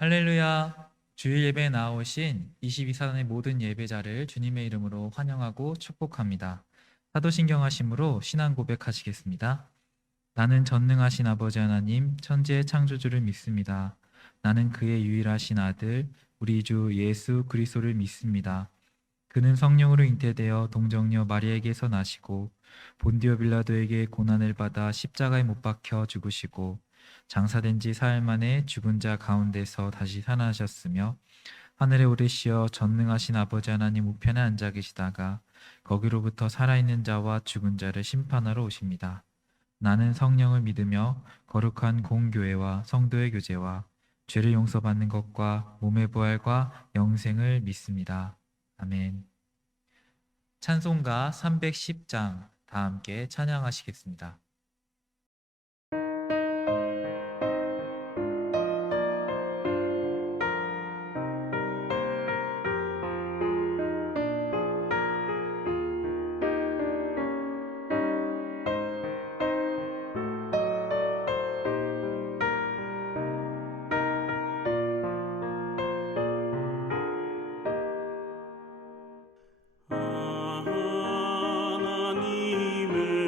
할렐루야! 주일 예배에 나오신 22사단의 모든 예배자를 주님의 이름으로 환영하고 축복합니다. 사도신경하심으로 신앙 고백하시겠습니다. 나는 전능하신 아버지 하나님, 천지의 창조주를 믿습니다. 나는 그의 유일하신 아들, 우리 주 예수 그리스도를 믿습니다. 그는 성령으로 잉태되어 동정녀 마리아에게서 나시고 본디오 빌라도에게 고난을 받아 십자가에 못 박혀 죽으시고 장사된 지 사흘 만에 죽은 자 가운데서 다시 살아나셨으며 하늘에 오르시어 전능하신 아버지 하나님 우편에 앉아 계시다가 거기로부터 살아있는 자와 죽은 자를 심판하러 오십니다. 나는 성령을 믿으며 거룩한 공교회와 성도의 교제와 죄를 용서받는 것과 몸의 부활과 영생을 믿습니다. 아멘. 찬송가 310장 다 함께 찬양하시겠습니다. 하나님의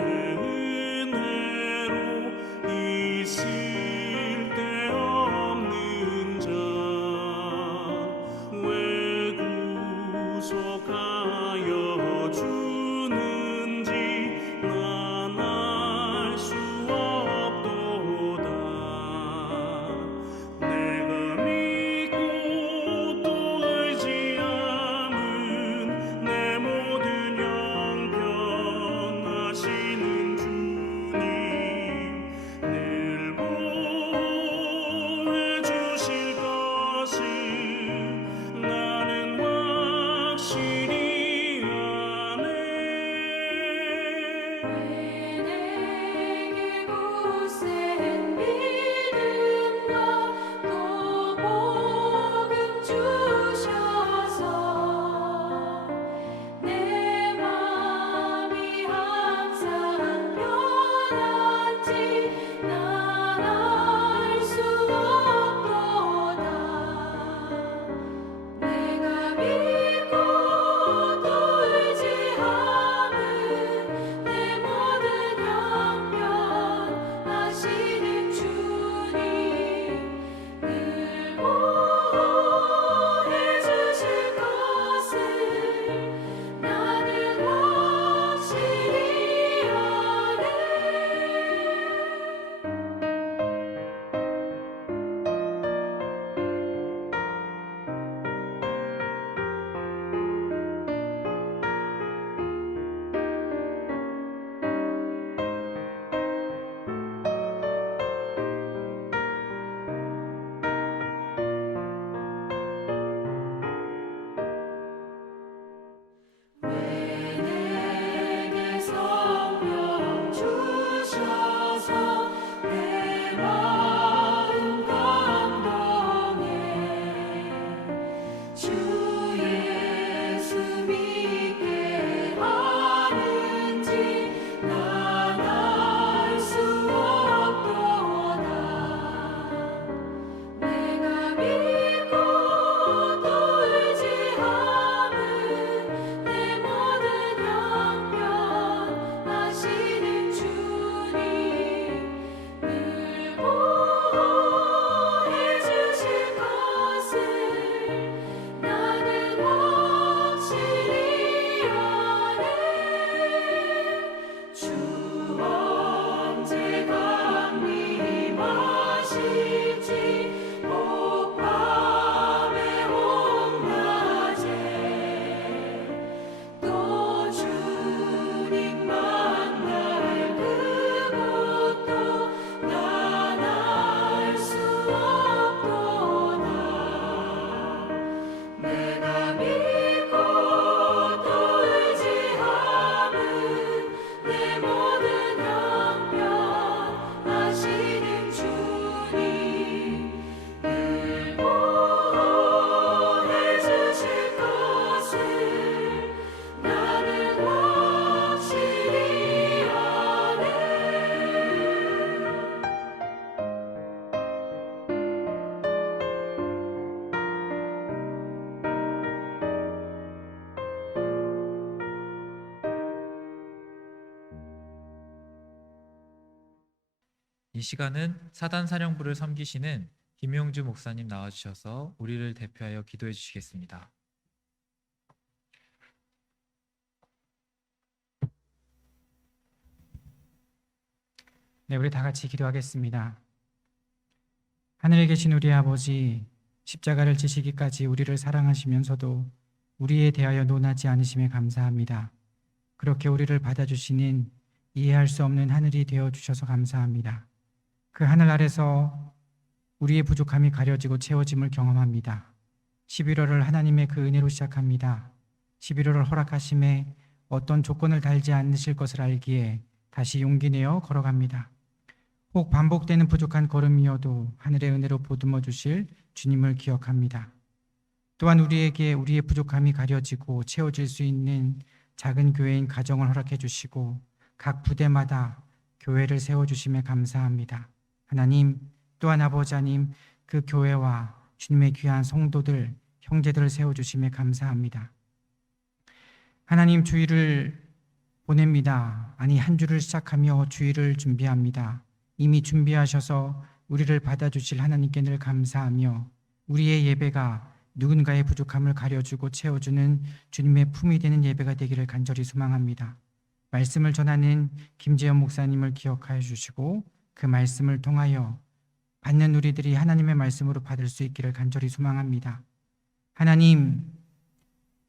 시간은 사단 사령부를 섬기시는 김용주 목사님 나와주셔서 우리를 대표하여 기도해 주시겠습니다. 네, 우리 다 같이 기도하겠습니다. 하늘에 계신 우리 아버지, 십자가를 지시기까지 우리를 사랑하시면서도 우리에 대하여 논하지 않으심에 감사합니다. 그렇게 우리를 받아주시는 이해할 수 없는 하늘이 되어주셔서 감사합니다. 그 하늘 아래서 우리의 부족함이 가려지고 채워짐을 경험합니다. 11월을 하나님의 그 은혜로 시작합니다. 11월을 허락하심에 어떤 조건을 달지 않으실 것을 알기에 다시 용기 내어 걸어갑니다. 혹 반복되는 부족한 걸음이어도 하늘의 은혜로 보듬어 주실 주님을 기억합니다. 또한 우리에게 우리의 부족함이 가려지고 채워질 수 있는 작은 교회인 가정을 허락해 주시고 각 부대마다 교회를 세워주심에 감사합니다. 하나님, 또한 아버지 하나님, 그 교회와 주님의 귀한 성도들, 형제들을 세워주심에 감사합니다. 하나님, 주일을 보냅니다. 아니, 한 주를 시작하며 주일을 준비합니다. 이미 준비하셔서 우리를 받아주실 하나님께 늘 감사하며 우리의 예배가 누군가의 부족함을 가려주고 채워주는 주님의 품이 되는 예배가 되기를 간절히 소망합니다. 말씀을 전하는 김재현 목사님을 기억하여 주시고 그 말씀을 통하여 받는 우리들이 하나님의 말씀으로 받을 수 있기를 간절히 소망합니다. 하나님,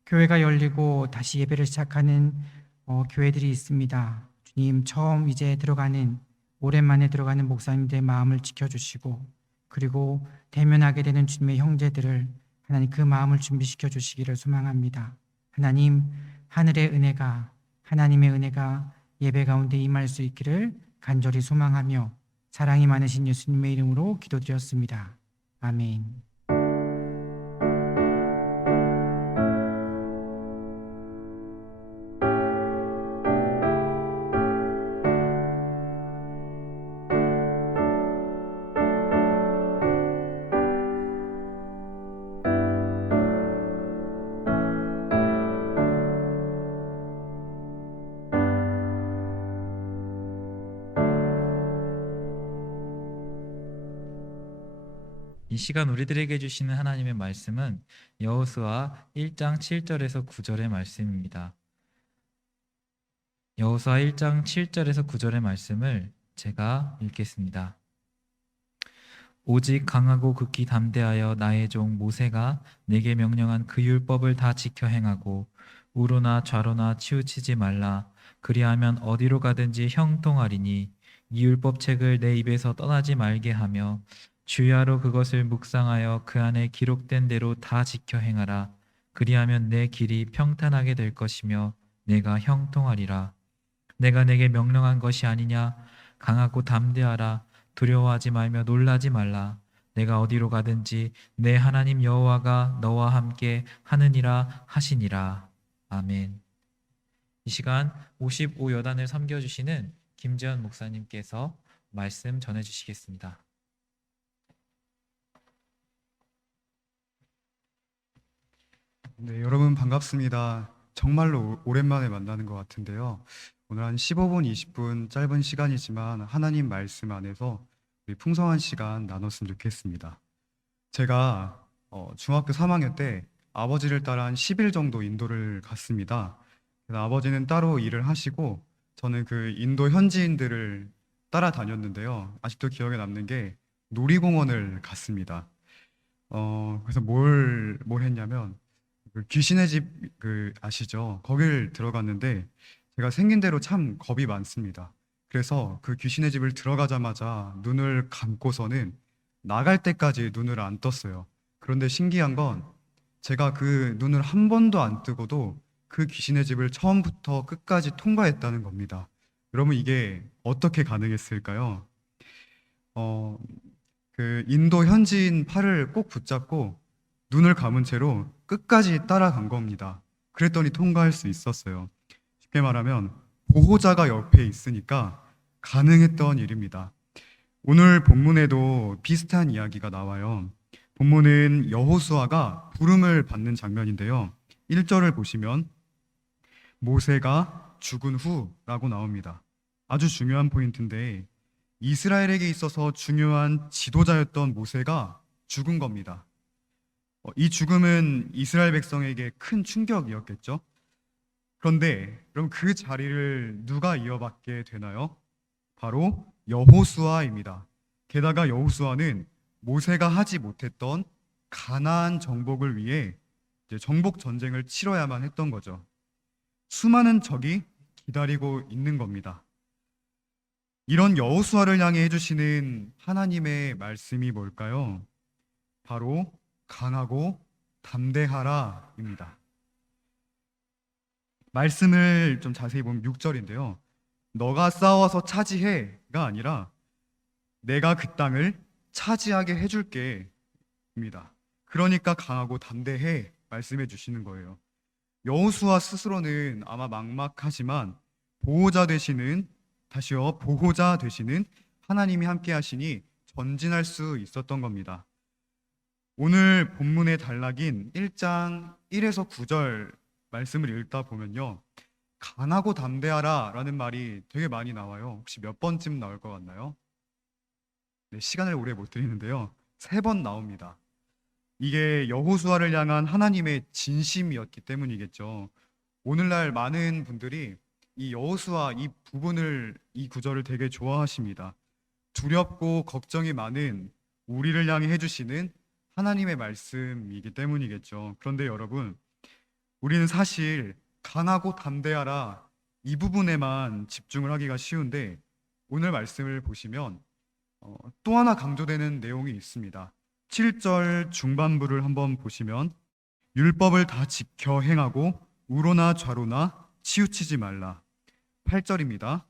교회가 열리고 다시 예배를 시작하는 교회들이 있습니다. 주님, 처음 이제 들어가는 오랜만에 들어가는 목사님들의 마음을 지켜주시고 그리고 대면하게 되는 주님의 형제들을 하나님 그 마음을 준비시켜 주시기를 소망합니다. 하나님, 하나님의 은혜가 예배 가운데 임할 수 있기를 간절히 소망하며 사랑이 많으신 예수님의 이름으로 기도드렸습니다. 아멘. 이 시간 우리들에게 주시는 하나님의 말씀은 여호수아 1장 7절에서 9절의 말씀입니다. 여호수아 1장 7절에서 9절의 말씀을 제가 읽겠습니다. 오직 강하고 극히 담대하여 나의 종 모세가 내게 명령한 그 율법을 다 지켜 행하고 우로나 좌로나 치우치지 말라. 그리하면 어디로 가든지 형통하리니 이 율법책을 내 입에서 떠나지 말게 하며 주야로 그것을 묵상하여 그 안에 기록된 대로 다 지켜 행하라. 그리하면 내 길이 평탄하게 될 것이며 내가 형통하리라. 내가 내게 명령한 것이 아니냐. 강하고 담대하라. 두려워하지 말며 놀라지 말라. 내가 어디로 가든지 내 하나님 여호와가 너와 함께 하느니라 하시니라. 아멘. 이 시간 55여단을 섬겨주시는 김재현 목사님께서 말씀 전해주시겠습니다. 네, 여러분 반갑습니다. 정말로 오랜만에 만나는 것 같은데요. 오늘 한 15분, 20분 짧은 시간이지만 하나님 말씀 안에서 우리 풍성한 시간 나눴으면 좋겠습니다. 제가 중학교 3학년 때 아버지를 따라 한 10일 정도 인도를 갔습니다. 그래서 아버지는 따로 일을 하시고 저는 그 인도 현지인들을 따라다녔는데요. 아직도 기억에 남는 게 놀이공원을 갔습니다. 그래서 뭘 했냐면 그 귀신의 집 아시죠? 거길 들어갔는데 제가 생긴 대로 참 겁이 많습니다. 그래서 그 귀신의 집을 들어가자마자 눈을 감고서는 나갈 때까지 눈을 안 떴어요. 그런데 신기한 건 제가 그 눈을 한 번도 안 뜨고도 그 귀신의 집을 처음부터 끝까지 통과했다는 겁니다. 여러분 이게 어떻게 가능했을까요? 그 인도 현지인 팔을 꼭 붙잡고 눈을 감은 채로 끝까지 따라간 겁니다. 그랬더니 통과할 수 있었어요. 쉽게 말하면 보호자가 옆에 있으니까 가능했던 일입니다. 오늘 본문에도 비슷한 이야기가 나와요. 본문은 여호수아가 부름을 받는 장면인데요. 1절을 보시면 모세가 죽은 후라고 나옵니다. 아주 중요한 포인트인데 이스라엘에게 있어서 중요한 지도자였던 모세가 죽은 겁니다. 이 죽음은 이스라엘 백성에게 큰 충격이었겠죠. 그런데 그럼 그 자리를 누가 이어받게 되나요? 바로 여호수아입니다. 게다가 여호수아는 모세가 하지 못했던 가나안 정복을 위해 이제 정복 전쟁을 치러야만 했던 거죠. 수많은 적이 기다리고 있는 겁니다. 이런 여호수아를 향해 해주시는 하나님의 말씀이 뭘까요? 바로 강하고 담대하라입니다. 말씀을 좀 자세히 보면 6절인데요. 너가 싸워서 차지해가 아니라 내가 그 땅을 차지하게 해줄게 입니다. 그러니까 강하고 담대해 말씀해 주시는 거예요. 여호수아 스스로는 아마 막막하지만 보호자 되시는 하나님이 함께 하시니 전진할 수 있었던 겁니다. 오늘 본문의 단락인 1장 1에서 9절 말씀을 읽다 보면요, 강하고 담대하라 라는 말이 되게 많이 나와요. 혹시 몇 번쯤 나올 것 같나요? 네, 시간을 오래 못 드리는데요, 3번 나옵니다. 이게 여호수아를 향한 하나님의 진심이었기 때문이겠죠. 오늘날 많은 분들이 이 여호수아 이 부분을, 이 구절을 되게 좋아하십니다. 두렵고 걱정이 많은 우리를 향해 해주시는 하나님의 말씀이기 때문이겠죠. 그런데 여러분, 우리는 사실 강하고 담대하라 이 부분에만 집중을 하기가 쉬운데, 오늘 말씀을 보시면 또 하나 강조되는 내용이 있습니다. 7절 중반부를 한번 보시면 율법을 다 지켜 행하고 우로나 좌로나 치우치지 말라. 8절입니다.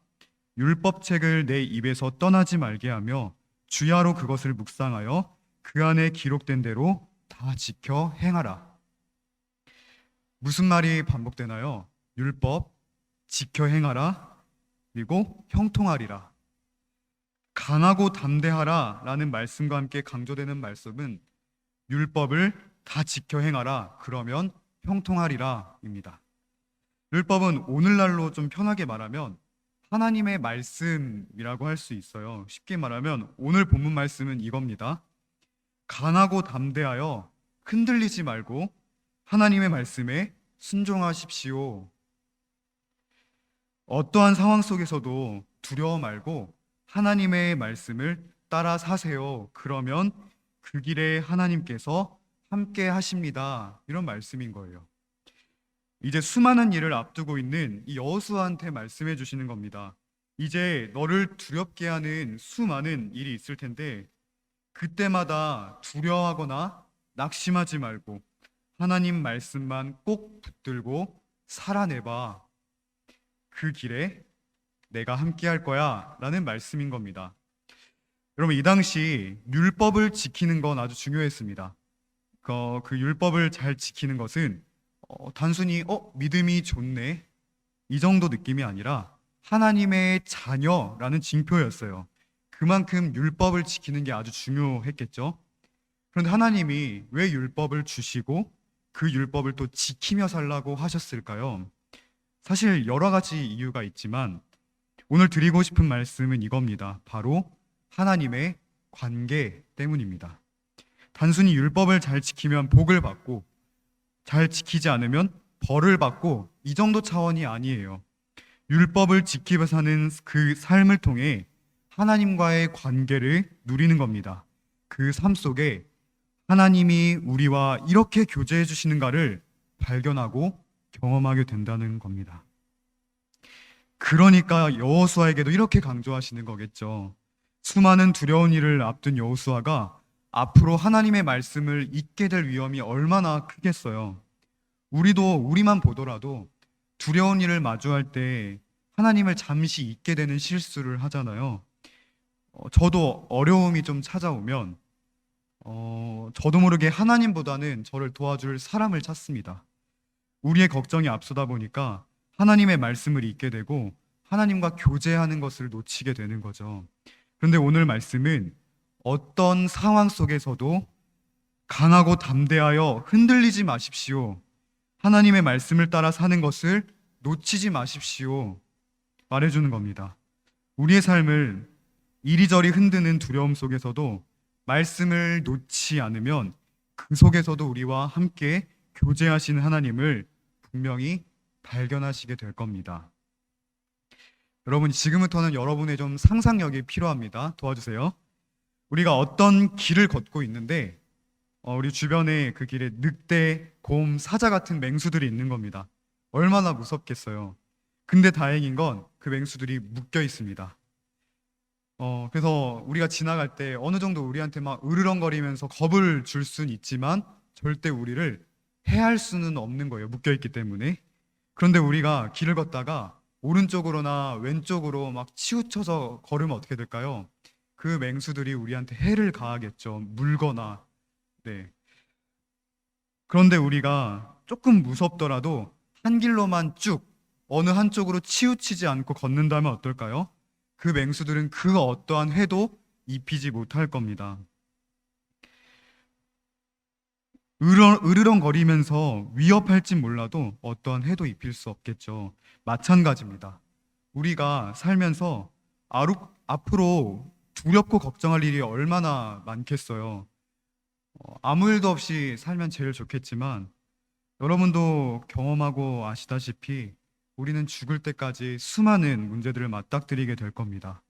율법책을 내 입에서 떠나지 말게 하며 주야로 그것을 묵상하여 그 안에 기록된 대로 다 지켜 행하라. 무슨 말이 반복되나요? 율법, 지켜 행하라, 그리고 형통하리라. 강하고 담대하라 라는 말씀과 함께 강조되는 말씀은 율법을 다 지켜 행하라, 그러면 형통하리라 입니다. 율법은 오늘날로 좀 편하게 말하면 하나님의 말씀이라고 할 수 있어요. 쉽게 말하면 오늘 본문 말씀은 이겁니다. 강하고 담대하여 흔들리지 말고 하나님의 말씀에 순종하십시오. 어떠한 상황 속에서도 두려워 말고 하나님의 말씀을 따라 사세요. 그러면 그 길에 하나님께서 함께 하십니다. 이런 말씀인 거예요. 이제 수많은 일을 앞두고 있는 이 여호수아한테 말씀해 주시는 겁니다. 이제 너를 두렵게 하는 수많은 일이 있을 텐데 그때마다 두려워하거나 낙심하지 말고 하나님 말씀만 꼭 붙들고 살아내봐. 그 길에 내가 함께 할 거야 라는 말씀인 겁니다. 여러분, 이 당시 율법을 지키는 건 아주 중요했습니다. 그 율법을 잘 지키는 것은 단순히 믿음이 좋네 이 정도 느낌이 아니라 하나님의 자녀라는 징표였어요. 그만큼 율법을 지키는 게 아주 중요했겠죠. 그런데 하나님이 왜 율법을 주시고 그 율법을 또 지키며 살라고 하셨을까요? 사실 여러 가지 이유가 있지만 오늘 드리고 싶은 말씀은 이겁니다. 바로 하나님의 관계 때문입니다. 단순히 율법을 잘 지키면 복을 받고 잘 지키지 않으면 벌을 받고 이 정도 차원이 아니에요. 율법을 지키며 사는 그 삶을 통해 하나님과의 관계를 누리는 겁니다. 그 삶 속에 하나님이 우리와 이렇게 교제해 주시는가를 발견하고 경험하게 된다는 겁니다. 그러니까 여호수아에게도 이렇게 강조하시는 거겠죠. 수많은 두려운 일을 앞둔 여호수아가 앞으로 하나님의 말씀을 잊게 될 위험이 얼마나 크겠어요. 우리만 보더라도 두려운 일을 마주할 때 하나님을 잠시 잊게 되는 실수를 하잖아요. 저도 어려움이 좀 찾아오면 저도 모르게 하나님보다는 저를 도와줄 사람을 찾습니다. 우리의 걱정이 앞서다 보니까 하나님의 말씀을 잊게 되고 하나님과 교제하는 것을 놓치게 되는 거죠. 그런데 오늘 말씀은 어떤 상황 속에서도 강하고 담대하여 흔들리지 마십시오. 하나님의 말씀을 따라 사는 것을 놓치지 마십시오. 말해주는 겁니다. 우리의 삶을 이리저리 흔드는 두려움 속에서도 말씀을 놓지 않으면 그 속에서도 우리와 함께 교제하시는 하나님을 분명히 발견하시게 될 겁니다. 여러분, 지금부터는 여러분의 좀 상상력이 필요합니다. 도와주세요. 우리가 어떤 길을 걷고 있는데 우리 주변에 그 길에 늑대, 곰, 사자 같은 맹수들이 있는 겁니다. 얼마나 무섭겠어요. 근데 다행인 건 그 맹수들이 묶여 있습니다. 그래서 우리가 지나갈 때 어느 정도 우리한테 막 으르렁거리면서 겁을 줄 수는 있지만 절대 우리를 해할 수는 없는 거예요. 묶여 있기 때문에. 그런데 우리가 길을 걷다가 오른쪽으로나 왼쪽으로 막 치우쳐서 걸으면 어떻게 될까요? 그 맹수들이 우리한테 해를 가하겠죠. 물거나. 네. 그런데 우리가 조금 무섭더라도 한 길로만 쭉 어느 한쪽으로 치우치지 않고 걷는다면 어떨까요? 그 맹수들은 그 어떠한 해도 입히지 못할 겁니다. 으르렁거리면서 위협할진 몰라도 어떠한 해도 입힐 수 없겠죠. 마찬가지입니다. 우리가 살면서 앞으로 두렵고 걱정할 일이 얼마나 많겠어요. 아무 일도 없이 살면 제일 좋겠지만 여러분도 경험하고 아시다시피 우리는 죽을 때까지 수많은 문제들을 맞닥뜨리게 될 겁니다.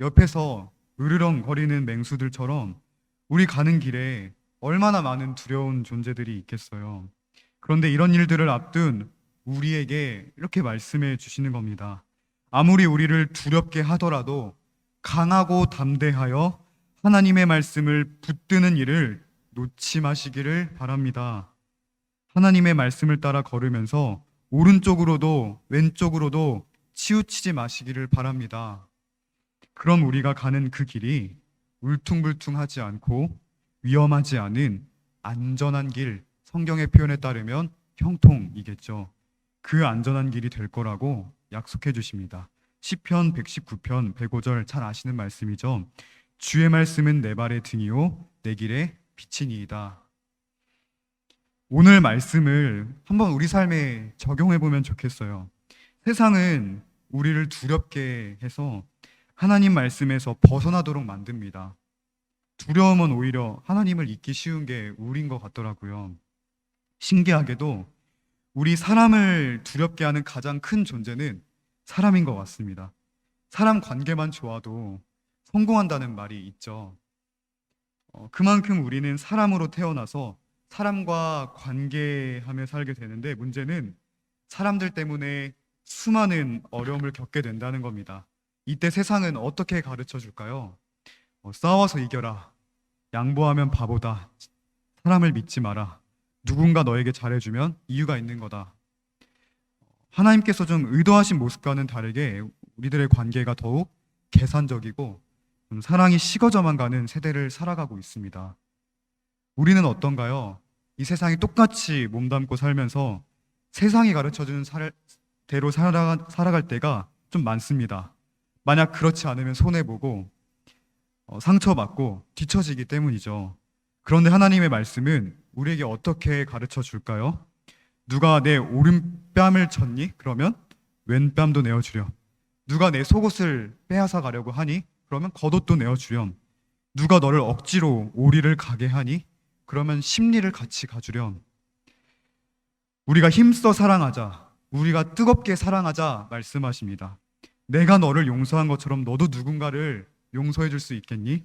옆에서 으르렁거리는 맹수들처럼 우리 가는 길에 얼마나 많은 두려운 존재들이 있겠어요. 그런데 이런 일들을 앞둔 우리에게 이렇게 말씀해 주시는 겁니다. 아무리 우리를 두렵게 하더라도 강하고 담대하여 하나님의 말씀을 붙드는 일을 놓지 마시기를 바랍니다. 하나님의 말씀을 따라 걸으면서 오른쪽으로도 왼쪽으로도 치우치지 마시기를 바랍니다. 그럼 우리가 가는 그 길이 울퉁불퉁하지 않고 위험하지 않은 안전한 길, 성경의 표현에 따르면 형통이겠죠. 그 안전한 길이 될 거라고 약속해 주십니다. 시편 119편 105절 잘 아시는 말씀이죠. 주의 말씀은 내 발의 등이요 내 길의 빛이니이다. 오늘 말씀을 한번 우리 삶에 적용해 보면 좋겠어요. 세상은 우리를 두렵게 해서 하나님 말씀에서 벗어나도록 만듭니다. 두려움은 오히려 하나님을 잊기 쉬운 게 우리인 것 같더라고요. 신기하게도 우리 사람을 두렵게 하는 가장 큰 존재는 사람인 것 같습니다. 사람 관계만 좋아도 성공한다는 말이 있죠. 그만큼 우리는 사람으로 태어나서 사람과 관계하며 살게 되는데 문제는 사람들 때문에 수많은 어려움을 겪게 된다는 겁니다. 이때 세상은 어떻게 가르쳐 줄까요? 싸워서 이겨라. 양보하면 바보다. 사람을 믿지 마라. 누군가 너에게 잘해주면 이유가 있는 거다. 하나님께서 좀 의도하신 모습과는 다르게 우리들의 관계가 더욱 계산적이고 사랑이 식어져만 가는 세대를 살아가고 있습니다. 우리는 어떤가요? 이 세상이 똑같이 몸담고 살면서 세상이 가르쳐주는 대로 살아갈 때가 좀 많습니다. 만약 그렇지 않으면 손해보고 상처받고 뒤처지기 때문이죠. 그런데 하나님의 말씀은 우리에게 어떻게 가르쳐 줄까요? 누가 내 오른뺨을 쳤니? 그러면 왼뺨도 내어주렴. 누가 내 속옷을 빼앗아 가려고 하니? 그러면 겉옷도 내어주렴. 누가 너를 억지로 오리를 가게 하니? 그러면 심리를 같이 가주렴. 우리가 힘써 사랑하자. 우리가 뜨겁게 사랑하자 말씀하십니다. 내가 너를 용서한 것처럼 너도 누군가를 용서해 줄 수 있겠니?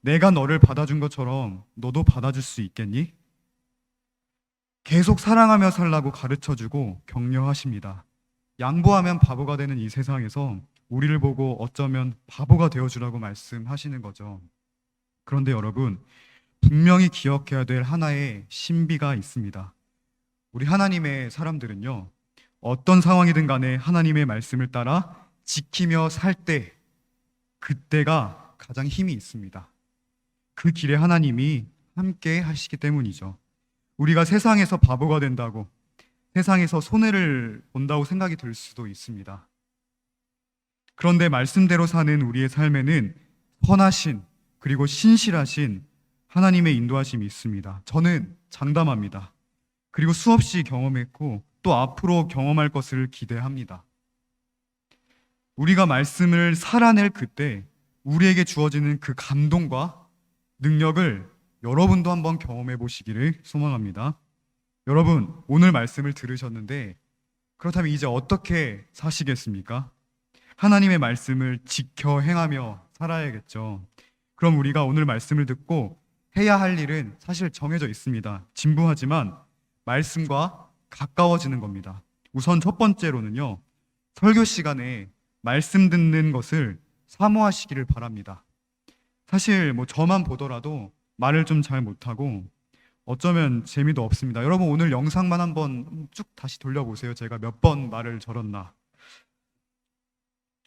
내가 너를 받아준 것처럼 너도 받아줄 수 있겠니? 계속 사랑하며 살라고 가르쳐주고 격려하십니다. 양보하면 바보가 되는 이 세상에서 우리를 보고 어쩌면 바보가 되어주라고 말씀하시는 거죠. 그런데 여러분, 분명히 기억해야 될 하나의 신비가 있습니다. 우리 하나님의 사람들은요, 어떤 상황이든 간에 하나님의 말씀을 따라 지키며 살 때, 그때가 가장 힘이 있습니다. 그 길에 하나님이 함께 하시기 때문이죠. 우리가 세상에서 바보가 된다고, 세상에서 손해를 본다고 생각이 들 수도 있습니다. 그런데 말씀대로 사는 우리의 삶에는 선하신 그리고 신실하신 하나님의 인도하심이 있습니다. 저는 장담합니다. 그리고 수없이 경험했고 또 앞으로 경험할 것을 기대합니다. 우리가 말씀을 살아낼 그때 우리에게 주어지는 그 감동과 능력을 여러분도 한번 경험해 보시기를 소망합니다. 여러분, 오늘 말씀을 들으셨는데 그렇다면 이제 어떻게 사시겠습니까? 하나님의 말씀을 지켜 행하며 살아야겠죠. 그럼 우리가 오늘 말씀을 듣고 해야 할 일은 사실 정해져 있습니다. 진부하지만 말씀과 가까워지는 겁니다. 우선 첫 번째로는요, 설교 시간에 말씀 듣는 것을 사모하시기를 바랍니다. 사실 저만 보더라도 말을 좀 잘 못하고 어쩌면 재미도 없습니다. 여러분, 오늘 영상만 한번 쭉 다시 돌려보세요. 제가 몇 번 말을 절었나.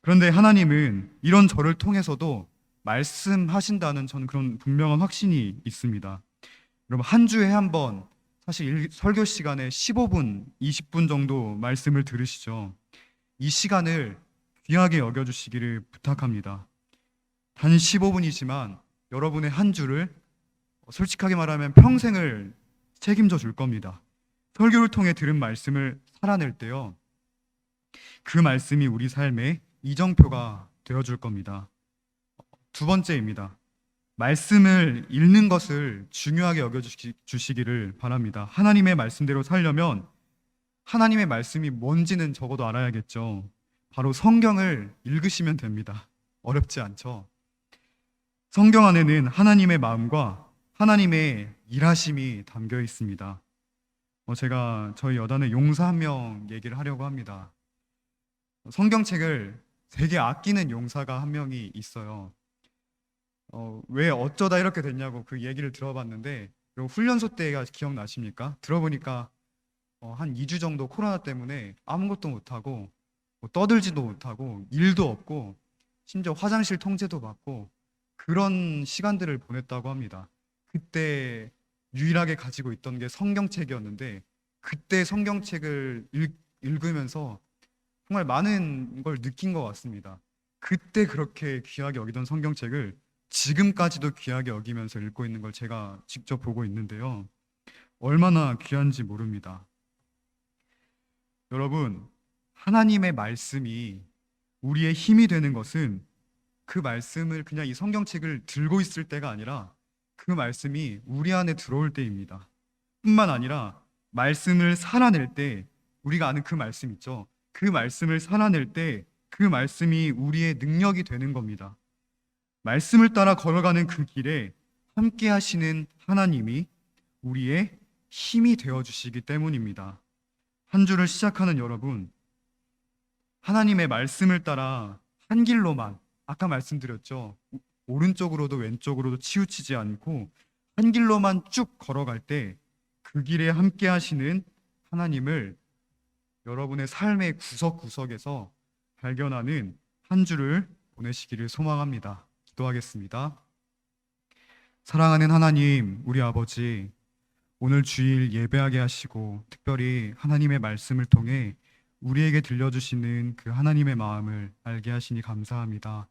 그런데 하나님은 이런 저를 통해서도 말씀하신다는 저는 그런 분명한 확신이 있습니다. 여러분, 한 주에 한 번, 사실 설교 시간에 15분, 20분 정도 말씀을 들으시죠. 이 시간을 귀하게 여겨주시기를 부탁합니다. 단 15분이지만 여러분의 한 주를 솔직하게 말하면 평생을 책임져 줄 겁니다. 설교를 통해 들은 말씀을 살아낼 때요, 그 말씀이 우리 삶의 이정표가 되어줄 겁니다. 두 번째입니다. 말씀을 읽는 것을 중요하게 여겨주시기를 바랍니다. 하나님의 말씀대로 살려면 하나님의 말씀이 뭔지는 적어도 알아야겠죠. 바로 성경을 읽으시면 됩니다. 어렵지 않죠? 성경 안에는 하나님의 마음과 하나님의 일하심이 담겨 있습니다. 제가 저희 여단의 용사 한 명 얘기를 하려고 합니다. 성경책을 되게 아끼는 용사가 한 명이 있어요. 왜 어쩌다 이렇게 됐냐고 그 얘기를 들어봤는데, 그리고 훈련소 때가 기억나십니까? 들어보니까 한 2주 정도 코로나 때문에 아무것도 못하고 떠들지도 못하고 일도 없고 심지어 화장실 통제도 받고 그런 시간들을 보냈다고 합니다. 그때 유일하게 가지고 있던 게 성경책이었는데, 그때 성경책을 읽으면서 정말 많은 걸 느낀 것 같습니다. 그때 그렇게 귀하게 여기던 성경책을 지금까지도 귀하게 여기면서 읽고 있는 걸 제가 직접 보고 있는데요. 얼마나 귀한지 모릅니다. 여러분, 하나님의 말씀이 우리의 힘이 되는 것은 그 말씀을 그냥 이 성경책을 들고 있을 때가 아니라 그 말씀이 우리 안에 들어올 때입니다. 뿐만 아니라 말씀을 살아낼 때, 우리가 아는 그 말씀 있죠. 그 말씀을 살아낼 때 그 말씀이 우리의 능력이 되는 겁니다. 말씀을 따라 걸어가는 그 길에 함께 하시는 하나님이 우리의 힘이 되어 주시기 때문입니다. 한 주를 시작하는 여러분, 하나님의 말씀을 따라 한 길로만, 아까 말씀드렸죠. 오른쪽으로도 왼쪽으로도 치우치지 않고 한 길로만 쭉 걸어갈 때 그 길에 함께 하시는 하나님을 여러분의 삶의 구석구석에서 발견하는 한 주를 보내시기를 소망합니다. 기도하겠습니다. 사랑하는 하나님, 우리 아버지, 오늘 주일 예배하게 하시고 특별히 하나님의 말씀을 통해 우리에게 들려주시는 그 하나님의 마음을 알게 하시니 감사합니다.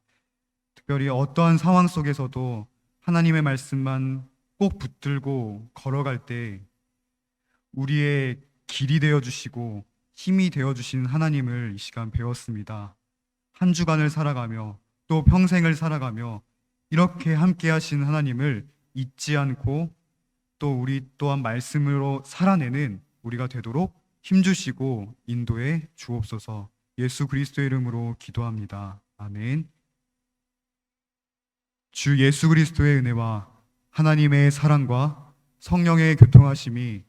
특별히 어떠한 상황 속에서도 하나님의 말씀만 꼭 붙들고 걸어갈 때 우리의 길이 되어주시고 힘이 되어주시는 하나님을 이 시간 배웠습니다. 한 주간을 살아가며 또 평생을 살아가며 이렇게 함께 하신 하나님을 잊지 않고 또 우리 또한 말씀으로 살아내는 우리가 되도록 힘주시고 인도해 주옵소서. 예수 그리스도의 이름으로 기도합니다. 아멘. 주 예수 그리스도의 은혜와 하나님의 사랑과 성령의 교통하심이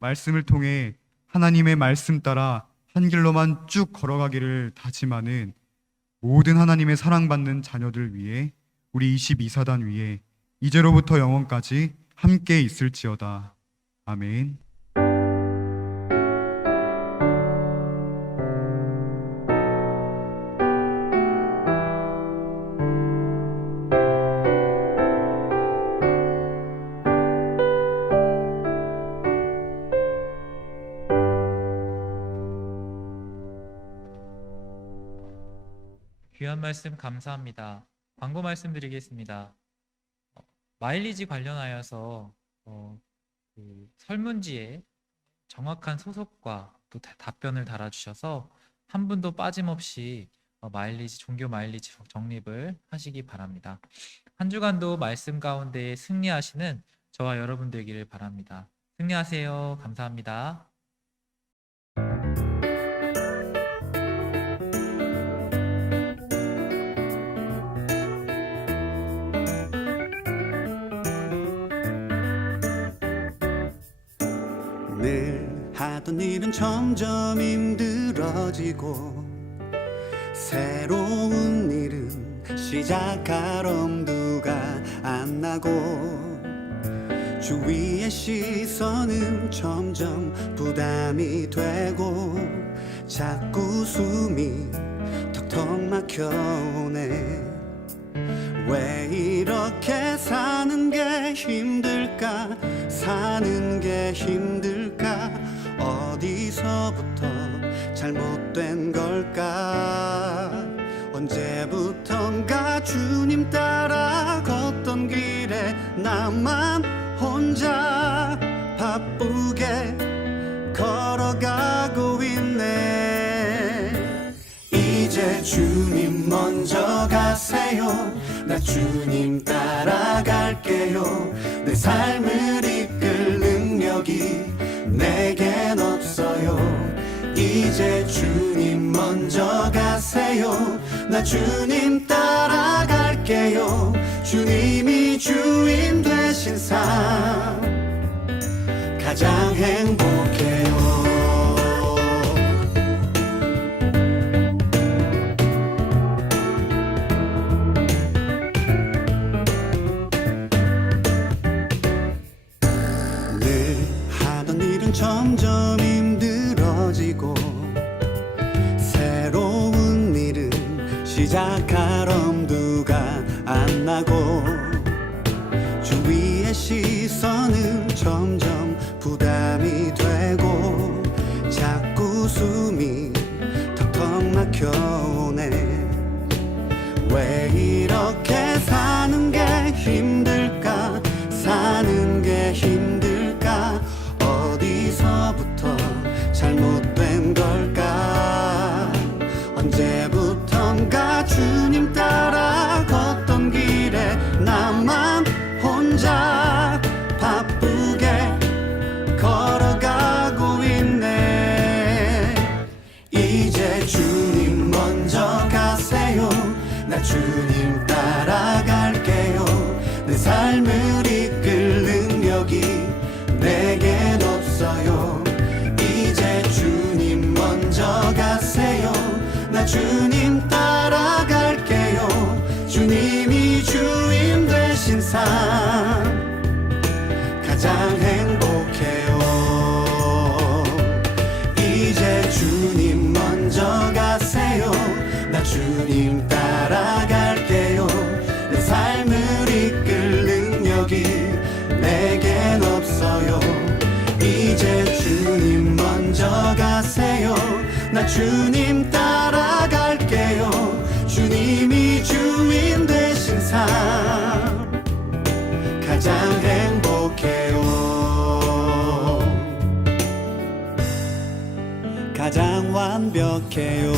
말씀을 통해 하나님의 말씀 따라 한 길로만 쭉 걸어가기를 다짐하는 모든 하나님의 사랑받는 자녀들 위해, 우리 22사단 위에 이제로부터 영원까지 함께 있을지어다. 아멘. 귀한 말씀 감사합니다. 광고 말씀드리겠습니다. 마일리지 관련하여서 그 설문지에 정확한 소속과 또 답변을 달아주셔서 한 분도 빠짐없이 마일리지, 종교 마일리지 적립을 하시기 바랍니다. 한 주간도 말씀 가운데 승리하시는 저와 여러분 되기를 바랍니다. 승리하세요. 감사합니다. 늘 하던 일은 점점 힘들어지고 새로운 일은 시작할 엄두가 안 나고 주위의 시선은 점점 부담이 되고 자꾸 숨이 턱턱 막혀오네. 왜 이렇게 사는 게 힘들까? 사는 게 힘들까? 어디서부터 잘못된 걸까? 언제부턴가 주님 따라 걷던 길에 나만 혼자 바쁘게 걸어가고 있네. 이제 주님 먼저 가세요. 나 주님 따라갈게요. 내 삶을 이끌 능력이 내겐 없어요. 이제 주님 먼저 가세요. 나 주님 따라갈게요. 주님이 주인 되신 삶 가장 행복해요. 점점 힘들어지고 새로운 일은 시작할 엄두가 안 나고 주위의 시선은 점점 부담이 되고 자꾸 숨이 턱턱 막혀오네. 왜 이렇게 사는 게 힘들까? 사는 게 힘들까? 어디서부터 잘못된 걸까? 언제부턴가 주님 따라 걷던 길에 나만 혼자 바쁘게 걸어가고 있네. 이제 주님 먼저 가세요. 나 주님 따라갈게요. 내 삶을 이끌 능력이 내겐 없어요. 이제 주님 먼저 가세요. 나 주님 따라갈게요. 주님이 주인 되신 삶 가장 행복해요. 이제 주님 먼저 가세요. 나 주님 따라갈게요. 내 삶을 이끌 능력이 내겐 없어요. 이제 주님 먼저 가세요. 나 주님 따라갈게요. 주님이 주인 되신 삶 가장 행복해요. 가장 완벽해요.